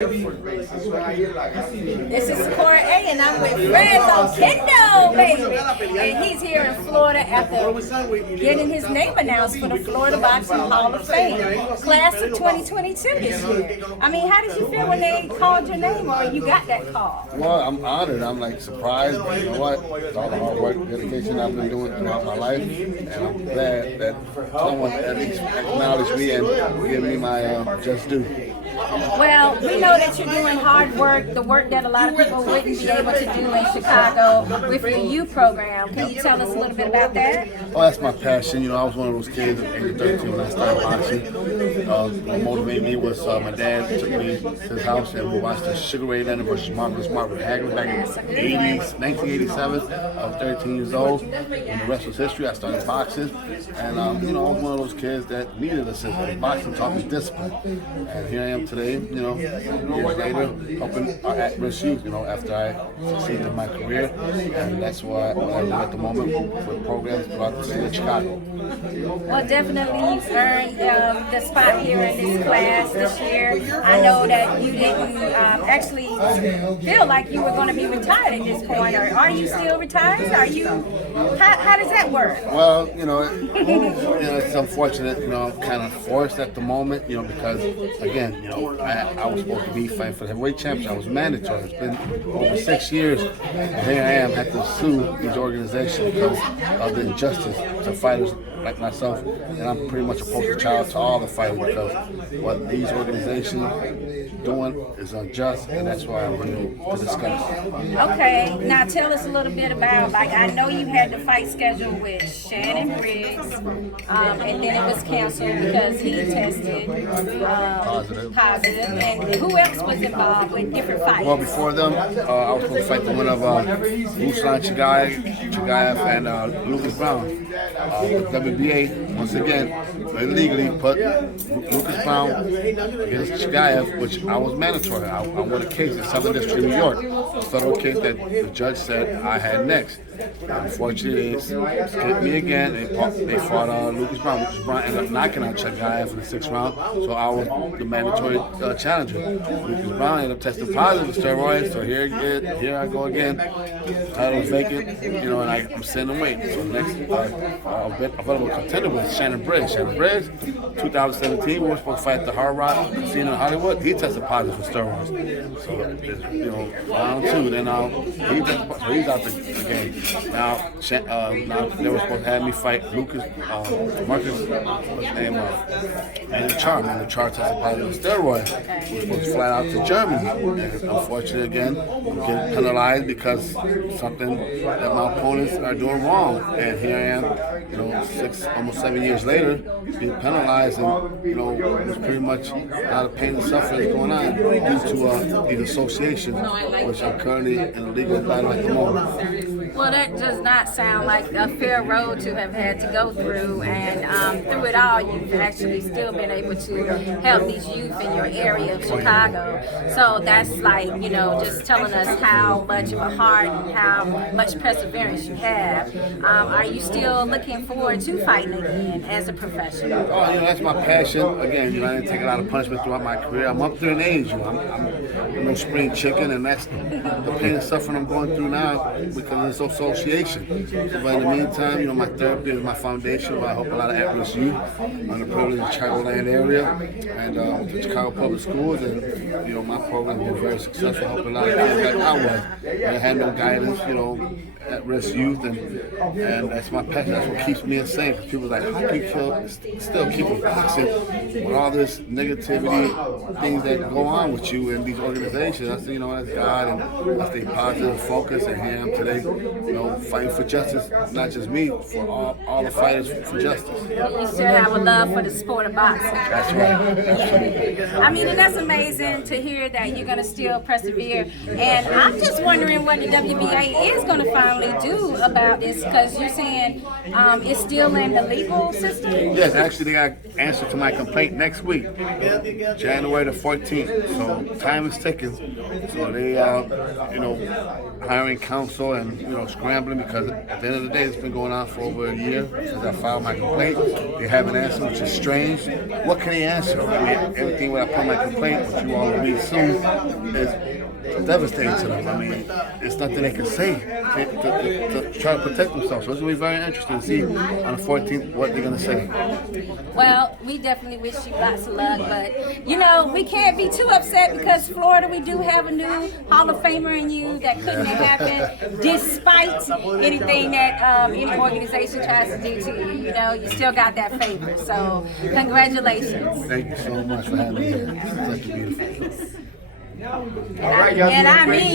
This is Cora A, and I'm with Oquendo, baby. And he's here in Florida after getting his name announced for the Florida Boxing Hall of Fame, class of 2022 this year. I mean, how did you feel when they called your name or you got that call? Well, I'm honored. I'm like surprised. But you know what? It's all the hard work and dedication I've been doing throughout my life. And I'm glad that someone at least acknowledged me and gave me my just due. Well, we know that you're doing hard work, the work that a lot of people wouldn't be able to do in Chicago with your youth program. Can you tell us a little bit about that? Oh, that's my passion. You know, I was one of those kids at age 13 when I started boxing. What motivated me was my dad took me to his house and we watched the Sugar Ray Leonard versus Marvelous Marvin Hagler back in 1987. I was 13 years old. When the rest was history, I started boxing. And, you know, I was one of those kids that needed a system. Boxing taught me discipline. And here I am today, you know, years later, helping at-risk youth, you know, after I succeeded in my career. And that's what I do at the moment with programs throughout the city of Chicago. Well, definitely you've earned the spot here in this class this year. I know that you didn't actually feel like you were going to be retired at this point. Or are you still retired? Are you? How does that work? Well, you know, it's unfortunate. You know, I'm kind of forced at the moment. You know, because again, you know, I was supposed to be fighting for the heavyweight championship. I was mandatory. It's been over 6 years, and here I am, had to sue these organizations because of the injustice to fighters like myself, and I'm pretty much a poster child to all the fighters because what these organizations doing is unjust, and that's why I'm bringing to discuss. Okay, now tell us a little bit about, like, I know you had the fight scheduled with Shannon Briggs, and then it was canceled because he tested positive, and who else was involved with different fights? Well, before them, I was supposed to fight the winner of Ruslan Chagayev and Lucas Brown. The WBA, once again, illegally put Lucas Brown against Chagayev, which I was mandatory. I won a case in Southern District of New York, a federal case that the judge said I had next. Unfortunately, they skipped me again. They fought Lucas Brown. Lucas Brown ended up knocking out Chagayev in the 6th round, so I was the mandatory challenger. Lucas Brown ended up testing positive with steroids, so here I go again. Title was vacant, you know, and I'm sitting and waiting. So next available contender was Shannon Briggs. Shannon Briggs, 2017, we were supposed to fight at the Hard Rock Casino in Hollywood. He tested positive for steroids. So, you know, round 2, then he's out the game. Now they were supposed to have me fight Marcus, what's his name, and the Char tested positive with steroids. We were supposed to fly out to Germany, and unfortunately, again, I'm getting penalized because something that my opponents are doing wrong. And here I am, you know, almost 7 years later, being penalized, and you know, there's pretty much a lot of pain and suffering going on due to these associations, which I'm currently in a legal battle at the moment. Well, that does not sound like a fair road to have had to go through, and through it all, you've actually still been able to help these youth in your area of Chicago. So that's like, you know, just telling us how much of a heart and how much perseverance you have. Are you still looking forward to fighting again as a professional? Oh, you know, that's my passion. Again, you know, I didn't take a lot of punishment throughout my career. I'm up there in age, you know. I'm no spring chicken, and that's the pain and suffering I'm going through now because of this association. So, but in the meantime, you know, my therapy is my foundation where I help a lot of at-risk youth underprivileged in the Chicagoland area and the Chicago public schools, and you know, my program has been very successful, helping a lot of kids like I was. I had no guidance, you know, at-risk youth, and that's my passion. That's what keeps me insane. Because people are like, how can you still keep boxing with all this negativity, things that go on with you in these organizations? I say, you know, that's God, and I stay positive, focused, and here I am today, you know, fighting for justice. Not just me, for all the fighters for justice. You still have a love for the sport of boxing. That's right. Absolutely. I mean, and that's amazing to hear that you're going to still persevere. And I'm just wondering what the WBA is going to finally do about this, because you're saying it's still in the legal system? Yes, actually, they got an answer to my complaint next week, January the 14th. So time is ticking. So they, you know, hiring counsel and, you know, scrambling because at the end of the day, it's been going on for over a year since I filed my complaint. They haven't answered, which is strange. What can they answer? I mean, everything when I put my complaint, which you all will read soon, is devastating to them. I mean, it's nothing they can say to try to protect themselves. So it's going to be very interesting to see on the 14th what they're going to say. Well, we definitely wish you lots of luck, but you know, we can't be too upset because Florida, we do have a new Hall of Famer in you that couldn't have happened despite anything that any organization tries to do to you. You know, you still got that favor. So, congratulations. Thank you so much for having me. It's such a beautiful. All right, y'all. And I mean,